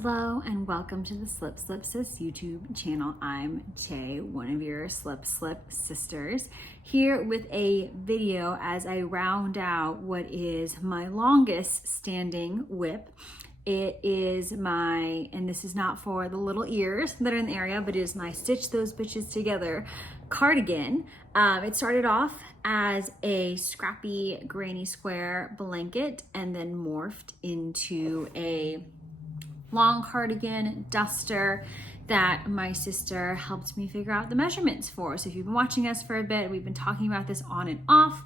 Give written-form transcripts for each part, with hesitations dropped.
Hello and welcome to the Slip Sis YouTube channel. I'm Tay, one of your Slip sisters, here with a video as I round out what is my longest standing whip. It is my, and this is not for the little ears that are in the area, but it is my Stitch Those Bitches Together cardigan. It started off as a scrappy granny square blanket and then morphed into a long cardigan duster that my sister helped me figure out the measurements for. So if you've been watching us for a bit, we've been talking about this on and off.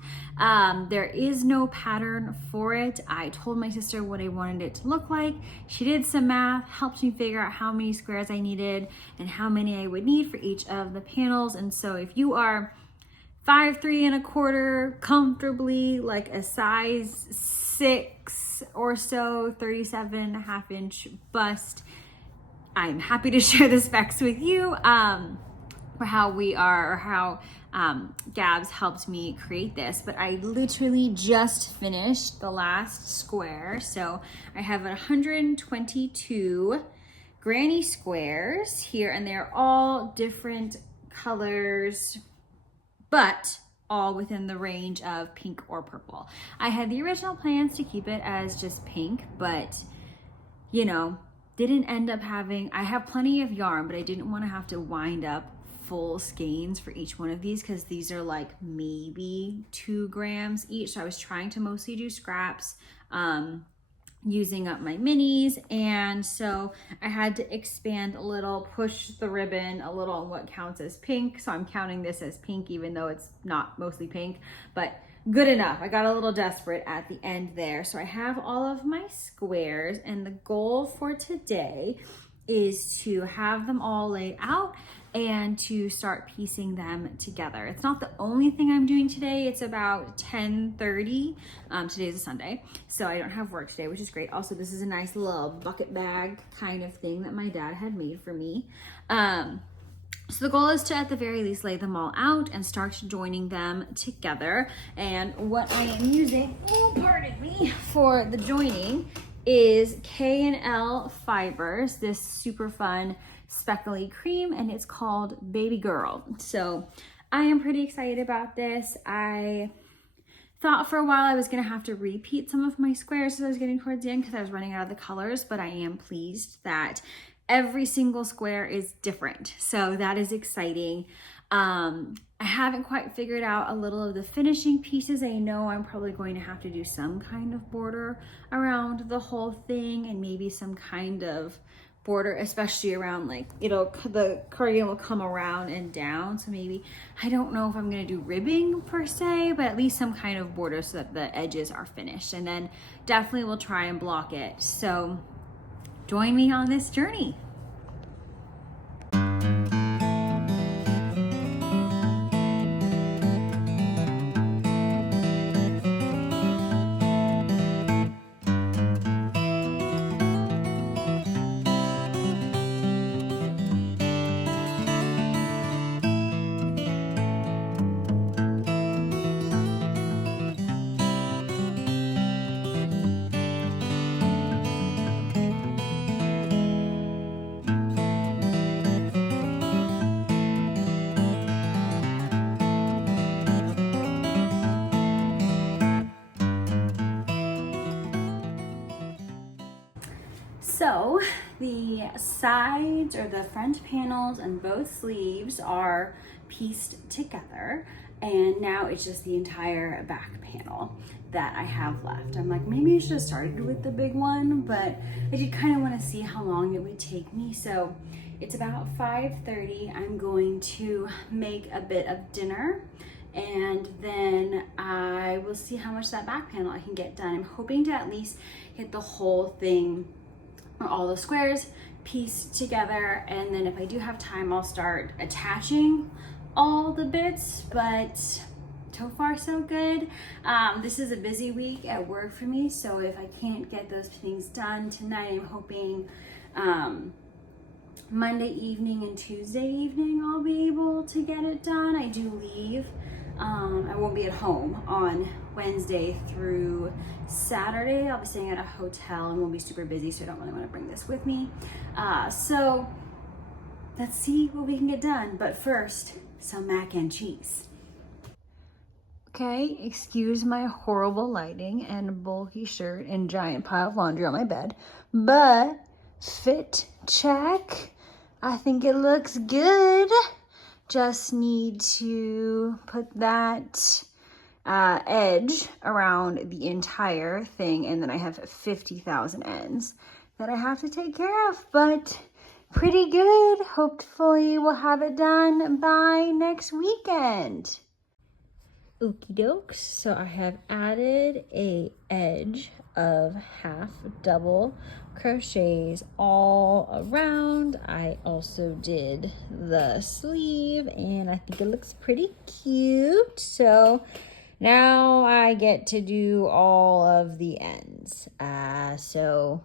There is no pattern for it. I told my sister what I wanted it to look like. She did some math, helped me figure out how many squares I needed and how many I would need for each of the panels. And so if you are 5'3¼ comfortably, like a size 6 or so, 37.5-inch bust, I'm happy to share the specs with you for how we are, or how Gabs helped me create this. But I literally just finished the last square. So I have 122 granny squares here, and they're all different colors, but all within the range of pink or purple. I had the original plans to keep it as just pink, but you know, didn't end up having, I have plenty of yarn, but I didn't want to have to wind up full skeins for each one of these because these are like maybe 2 grams each. So I was trying to mostly do scraps, using up my minis, and so I had to expand a little, push the ribbon a little on what counts as pink. So I'm counting this as pink even though it's not mostly pink, but good enough. I got a little desperate at the end there. So I have all of my squares, and the goal for today is to have them all laid out and to start piecing them together. It's not the only thing I'm doing today. It's about 10:30. Today is a Sunday, so I don't have work today, which is great. Also, this is a nice little bucket bag kind of thing that my dad had made for me. So the goal is to, at the very least, lay them all out and start joining them together. And what I am using, oh, pardon me, for the joining is K&L Fibers, this super fun speckly cream, and it's called Baby Girl. So I am pretty excited about this. I thought for a while I was gonna have to repeat some of my squares as I was getting towards the end because I was running out of the colors, but I am pleased that every single square is different. So that is exciting. I haven't quite figured out a little of the finishing pieces. I know I'm probably going to have to do some kind of border around the whole thing, and maybe some kind of border, especially around, like, the cardigan will come around and down. So maybe, I don't know if I'm gonna do ribbing per se, but at least some kind of border so that the edges are finished. And then definitely we'll try and block it. So join me on this journey. So the sides, or the front panels, and both sleeves are pieced together, and now it's just the entire back panel that I have left. I'm like, maybe I should have started with the big one, but I did kind of want to see how long it would take me. So it's about 5:30. I'm going to make a bit of dinner, and then I will see how much that back panel I can get done. I'm hoping to at least hit the whole thing, all the squares pieced together, and then if I do have time I'll start attaching all the bits. But so far so good. This is a busy week at work for me, so if I can't get those things done tonight, I'm hoping Monday evening and Tuesday evening I'll be able to get it done. I do leave, I won't be at home on Wednesday through Saturday. I'll be staying at a hotel and we'll be super busy, so I don't really want to bring this with me. So let's see what we can get done. But first, some mac and cheese. Okay, excuse my horrible lighting and bulky shirt and giant pile of laundry on my bed, but fit check. I think it looks good. Just need to put that edge around the entire thing, and then I have 50,000 ends that I have to take care of, but pretty good. Hopefully we'll have it done by next weekend. Okie dokes, so I have added a edge of half double crochets all around. I also did the sleeve and I think it looks pretty cute. So now I get to do all of the ends. So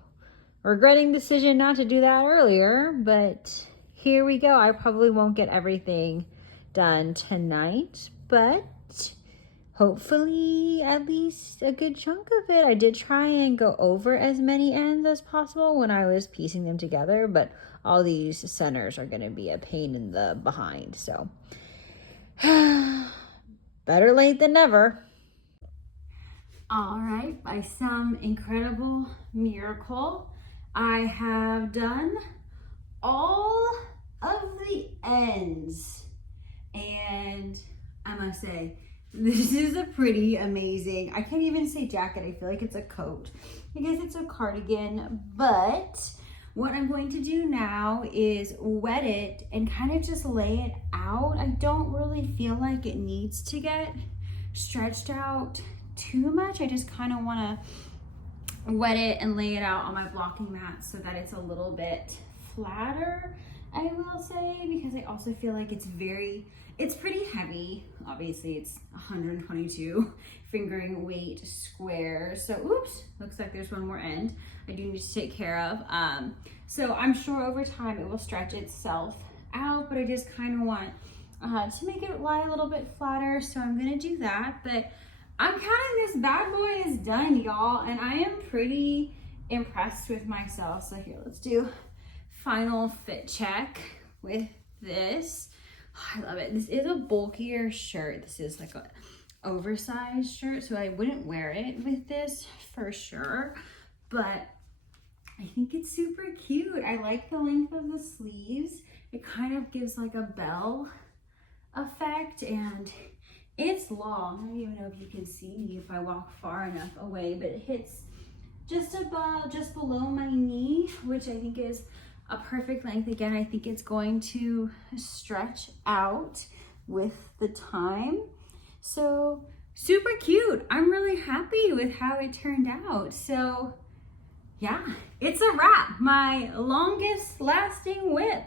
regretting decision not to do that earlier, but here we go. I probably won't get everything done tonight, but hopefully at least a good chunk of it. I did try and go over as many ends as possible when I was piecing them together, but all these centers are going to be a pain in the behind. So better late than never. All right, by some incredible miracle, I have done all of the ends, and I must say, this is a pretty amazing, I can't even say jacket, I feel like it's a coat. I guess it's a cardigan, but what I'm going to do now is wet it and kind of just lay it out. I don't really feel like it needs to get stretched out too much. I just kind of want to wet it and lay it out on my blocking mat so that it's a little bit flatter, I will say, because I also feel like it's pretty heavy. Obviously it's 122 fingering weight squares. So oops, looks like there's one more end I do need to take care of. So I'm sure over time it will stretch itself out, but I just kind of want to make it lie a little bit flatter. So I'm gonna do that, but I'm counting this bad boy as done, y'all, and I am pretty impressed with myself. So here, let's do final fit check with this. I love it. This is a bulkier shirt. This is like an oversized shirt, so I wouldn't wear it with this for sure, but I think it's super cute. I like the length of the sleeves. It kind of gives like a bell effect, and it's long. I don't even know if you can see me if I walk far enough away, but it hits just below my knee, which I think is a perfect length. Again, I think it's going to stretch out with the time. So super cute. I'm really happy with how it turned out. So yeah, it's a wrap. My longest lasting whip.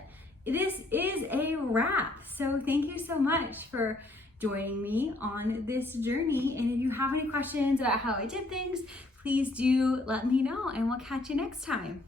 This is a wrap. So thank you so much for joining me on this journey. And if you have any questions about how I did things, please do let me know, and we'll catch you next time.